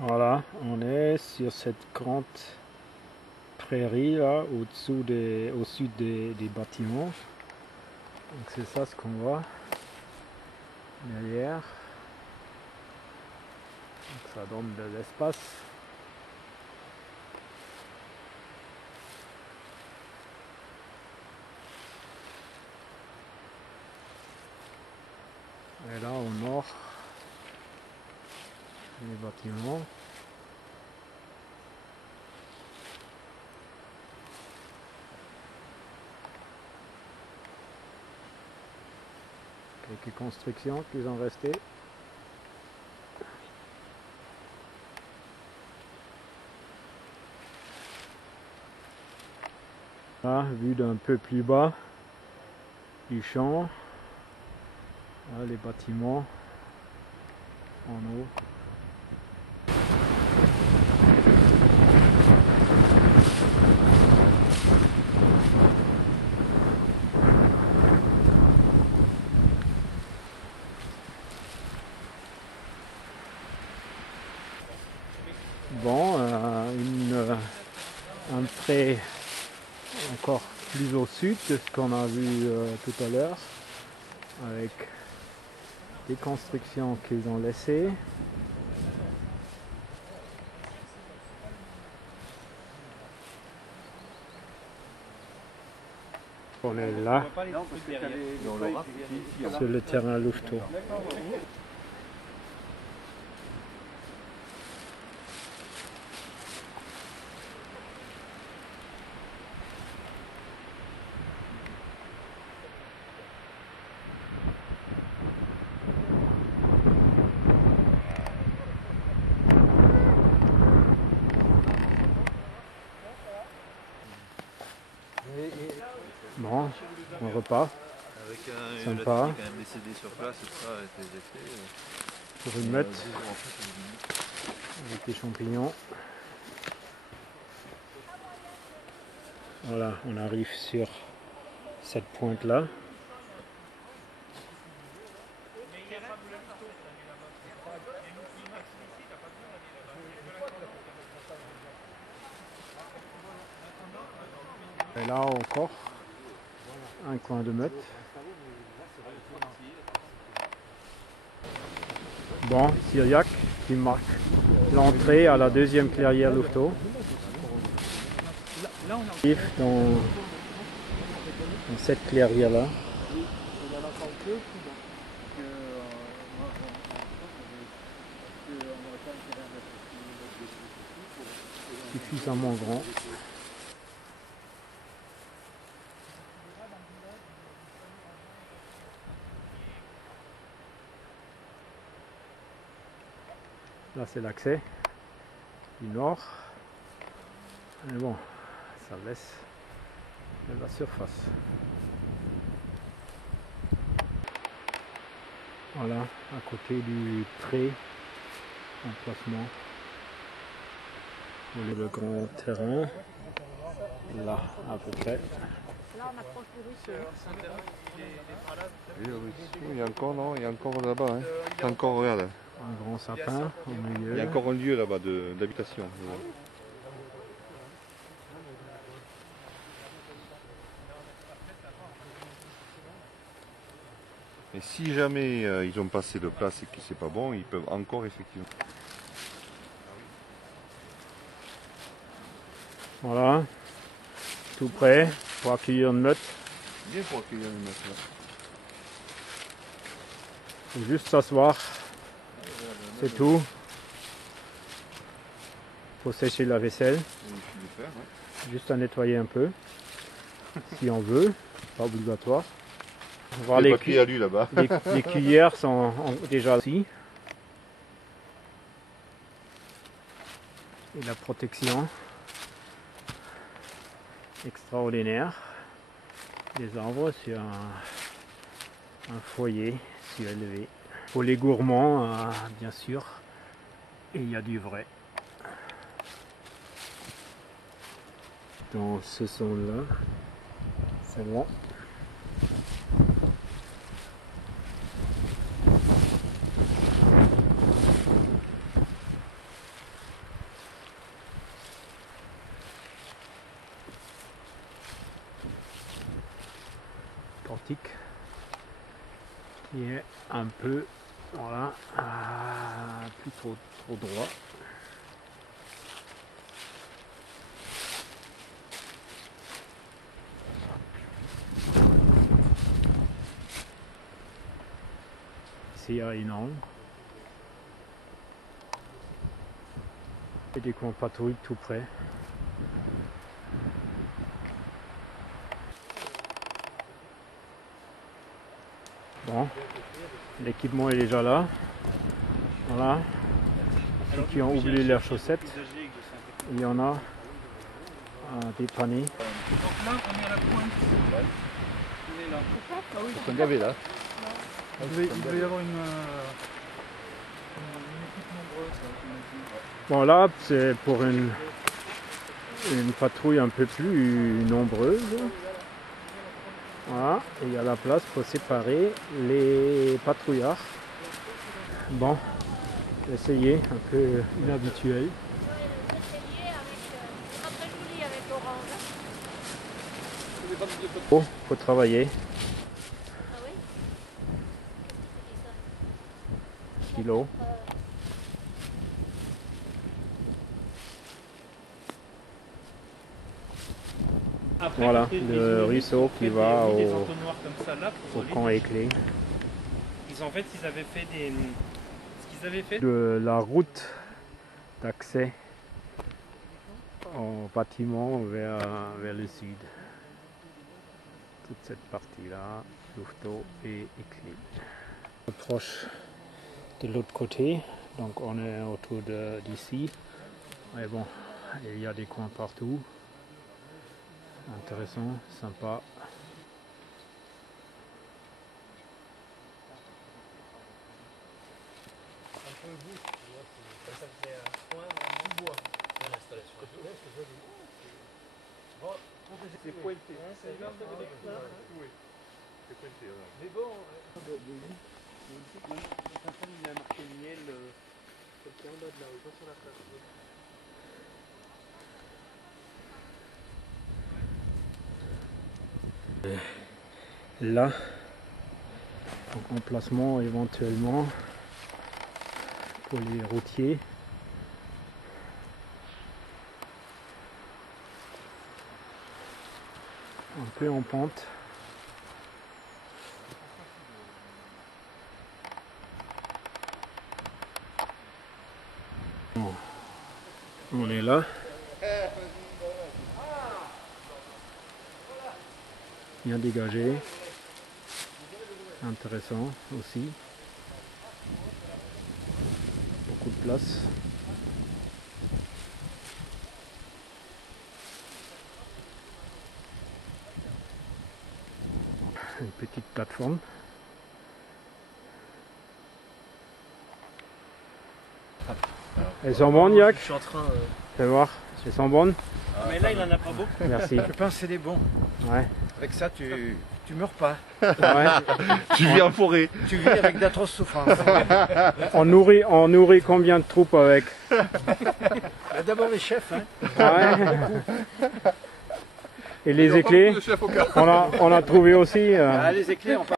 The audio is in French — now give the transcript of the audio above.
Voilà, on est sur cette grande prairie là, au sud des bâtiments. Donc c'est ça ce qu'on voit derrière. Donc ça donne de l'espace. Et là au nord, les bâtiments. Quelques constructions qui sont restées. Là, vue d'un peu plus bas du champ. Là, les bâtiments en haut. Bon, un trait encore plus au sud de ce qu'on a vu tout à l'heure, avec des constructions qu'ils ont laissées. On est là, sur le terrain Louveteaux. Bon, un repas avec sympa quand même décédé sur place, et ça a été défait. pour une meute avec des champignons. Voilà, on arrive sur cette pointe là. Et là encore, un coin de meute. Bon, Syriac qui marque l'entrée à la deuxième clairière Louveteaux. Dans cette clairière là. Suffisamment grand. Là c'est l'accès du nord. Mais bon, ça laisse de la surface. Voilà, à côté du pré, emplacement pour le grand terrain. Là, à peu près. Là, on approche du ruisseau. Il y a encore, non, il y a encore là-bas. Hein. Il y a encore, regarde. Un grand sapin au milieu. Il y a encore un lieu là-bas d'habitation. Et si jamais ils ont passé de place et que c'est pas bon, ils peuvent encore effectivement. Voilà, tout prêt pour accueillir une meute. Bien pour accueillir une meute. Faut juste s'asseoir, c'est tout. Faut sécher la vaisselle, juste à nettoyer un peu, si on veut, pas obligatoire. Voir les papiers à lui là-bas. les cuillères sont déjà ici. Et la protection extraordinaire des arbres sur un foyer surélevé. Pour les gourmands, bien sûr, et il y a du vrai. Dans ce son-là, celle-là. plastique qui est un peu, voilà, plus trop droit. Ici, il y a une angle. Et des coins patrouilles tout près. Bon, l'équipement est déjà là. Voilà. Ceux qui ont oublié leurs chaussettes, il y en a des paniers. Donc là, on est à la pointe. On est là. Ah oui, Vous regardez là. il devait y avoir une équipe nombreuse. Bon là, c'est pour une patrouille un peu plus nombreuse. Voilà, et il y a la place pour séparer les patrouillards. Bon, essayez, un peu inhabituel. Oh, faut travailler. Ah oui? Kilo. Après, Voilà, quand les le humains ruisseau ont qui fait va des au entonnoirs comme ça, là, pour les- camp Éclé. En fait, ils avaient fait des... Ce qu'ils avaient fait... De la route d'accès au bâtiment vers le sud. Toute cette partie-là, Louveteaux et Éclé. Proche de l'autre côté, donc on est autour d'ici. Mais bon, il y a des coins partout. Intéressant, sympa. C'est pointé. C'est là, oui. C'est pointé. Mais bon, il a marqué miel. C'est en bas de là, pas sur la place. Là, donc emplacement éventuellement pour les routiers. Un peu en pente. Bon, on est là. Bien dégagé. Intéressant aussi. Beaucoup de place. Une petite plateforme. Elles sont bonnes, Yac? Je suis en train... Fais voir. Elles sont bonnes? Mais là, il en a pas beaucoup. Merci. Je pense que c'est des bons. Ouais. Avec ça, tu meurs pas. Ouais. Tu vis en forêt. Tu vis avec d'atroces souffrances. On nourrit combien de troupes avec? D'abord les chefs. Hein. Ouais. Et les éclairs, on a trouvé aussi. Ah, les éclairs, on